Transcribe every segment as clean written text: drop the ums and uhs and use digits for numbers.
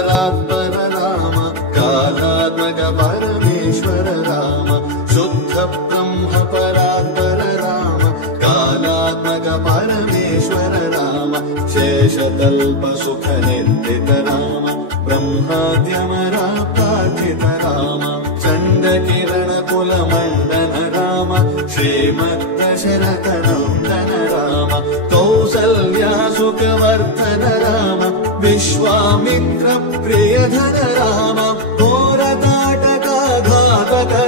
परात्पर राम कालात्मक परमेश्वर राम शुद्ध ब्रह्म परात्पर राम कालात्मक परमेश्वर राम शेषतल्प सुख निर्दित राम ब्रह्माद्यमरा प्रार्थित राम चण्ड किरण कुल मण्डन राम श्रीमद्दशरथ नन्दन राम कौसल्या सुखवर्धन राम विश्वामित्र प्रियधन राम घोरताटकाघातक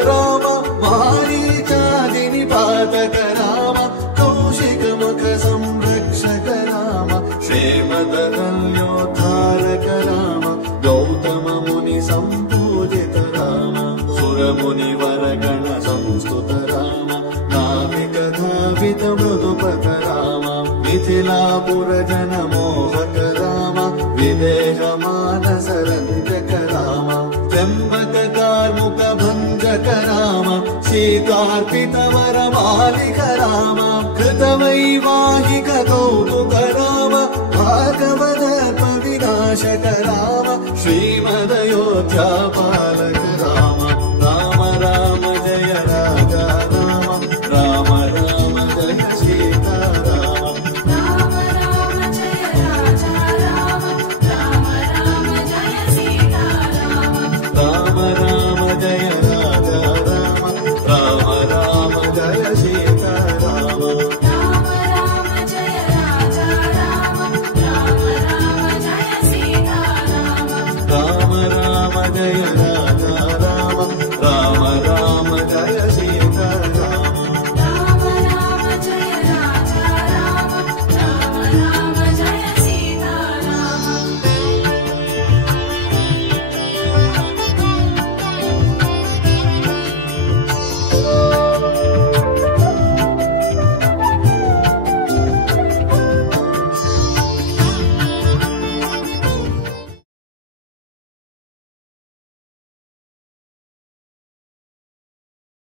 राम मारीचादिनिपातक राम कौशिक मुख संरक्षक राम श्रीमदकल्योद्धारक राम गौतम मुनि संपूजित राम सुरमुनिवर गण संस्तुत राम नाविक धावित मृदुपथ राम मिथिलापुर जन मोहक राम विदेह मानस रंजक राम त्र्यंबक कार्मुक भंजक राम सीतार्पित वर मालिक राम कृतवैवाहिक कौतुक राम भागवत विनाशक राम श्रीमदयोध्या पालक राम राम राम जय राजा राम राम राम जय सीता राम राम राम जय राजा राम राम राम जय सीता राम राम राम जय राजा राम राम राम जय सीता राम राम राम जय राजा राम राम राम जय सीता राम राम राम जय